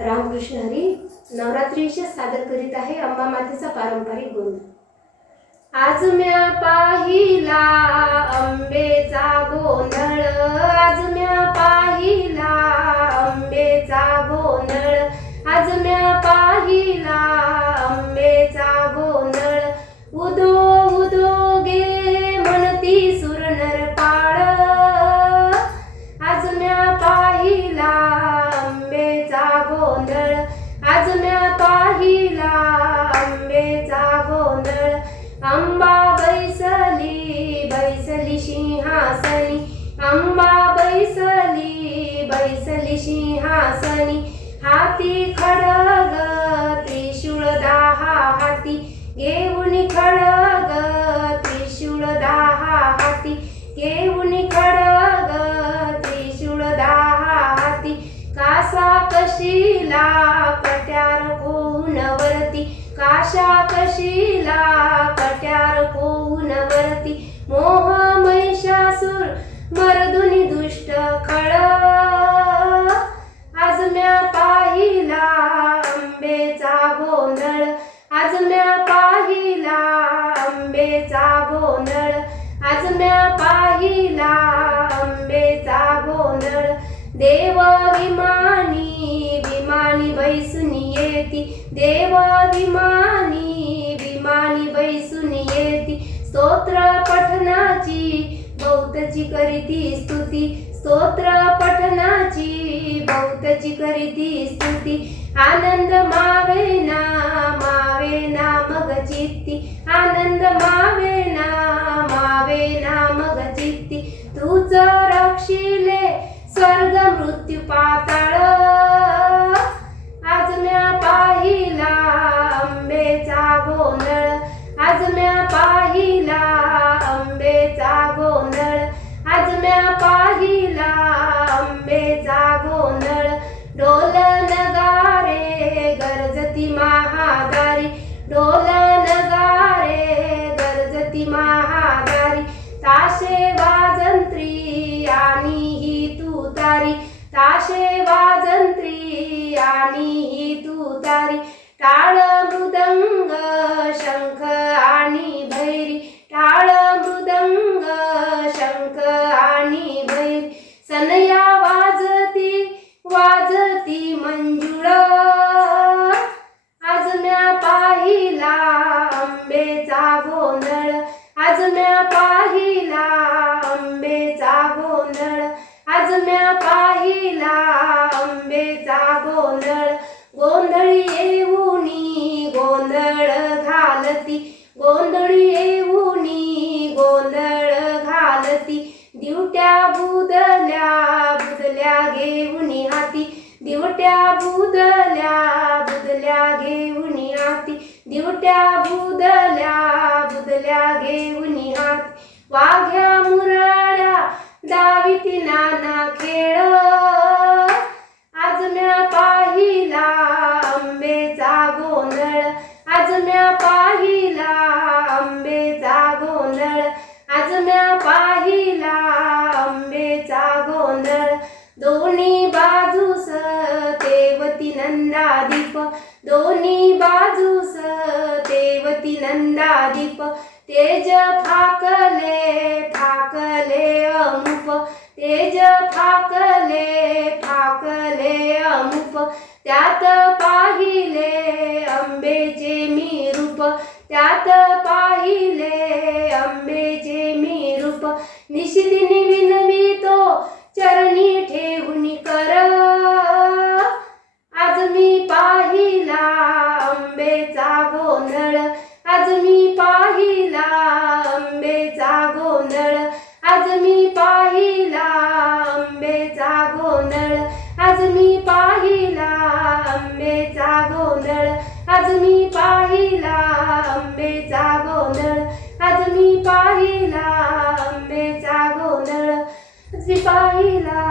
रामकृष्ण हरी नवरात्री विषय सादर करीत आहे अंबा मातेचा पारंपरिक गोंधळ. आज म्या पाहिला अंबेचा गोंधळ. आज म्या पाहिला अंबेचा गोंधळ. आज म्या पाहिला बैसली सिंहासनी हाती खडग त्रिशूळ दहा हाती. घेऊन खडग त्रिशूळ दहा हाती. घेऊन खडग त्रिशूळ दहा हाती. कासा कशीला कट्यार कोहून वरती काशा कशीला कट्यार कोहून वरती मोह महिषासूर मरदुनी दुष्ट खळ आज म्या पाहिला आंबेचा गोंधळ. अजून पाहिला आंबेचा गोंधळ. अजून पाहिला आंबेचा गोंधळ. देव विमानी विमानी बैसून येती. देव विमानी विमानी बैसून येती. स्तोत्र पठनाची बहुतची करीती स्तुती. स्तोत्र पठनाची बहुतची करीती स्तुती. आनंद मावेना मावेना मग चित्ती. आनंद मावेना मावेना मग चित्ती. तूच रक्षिले स्वर्ग मृत्यू ताशे वाजंत्री आणि ही तुतारी ताशे वाजंत्री आणि ही तुतारी टाळ मृदंग शंख आणि भैरी. टाळ मृदंग शंख आणि भैरी. सनया वाजती वाजती मंजुळ. आजम्या पाहिला गोंधळ गोंधळी येऊनी गोंधळ घालती. गोंधळी येऊनी गोंधळ घालती. दिवट्या बुदल्या बुदल्या घेऊनी हाती. दिवट्या बुदल्या बुदल्या घेऊनी हाती. दिवट्या बुदल्या बुदल्या घेऊनी हाती. वाघ्या मुरळ्या दाविती नाना खेळ दोन्ही बाजूस तेवती नंदादीप तेज फाकले फाकले अमुप तेज फाकले फाकले अमुप. त्यात पाहिले पाहिला आंबेचा गोंधळ. आज मी पाहिला आंबेचा गोंधळ. आज मी पाहिला आंबेचा गोंधळ. आज मी पाहिला आंबेचा गोंधळ. आज मी पाहिला आंबेचा गोंधळ. आज मी पाहिला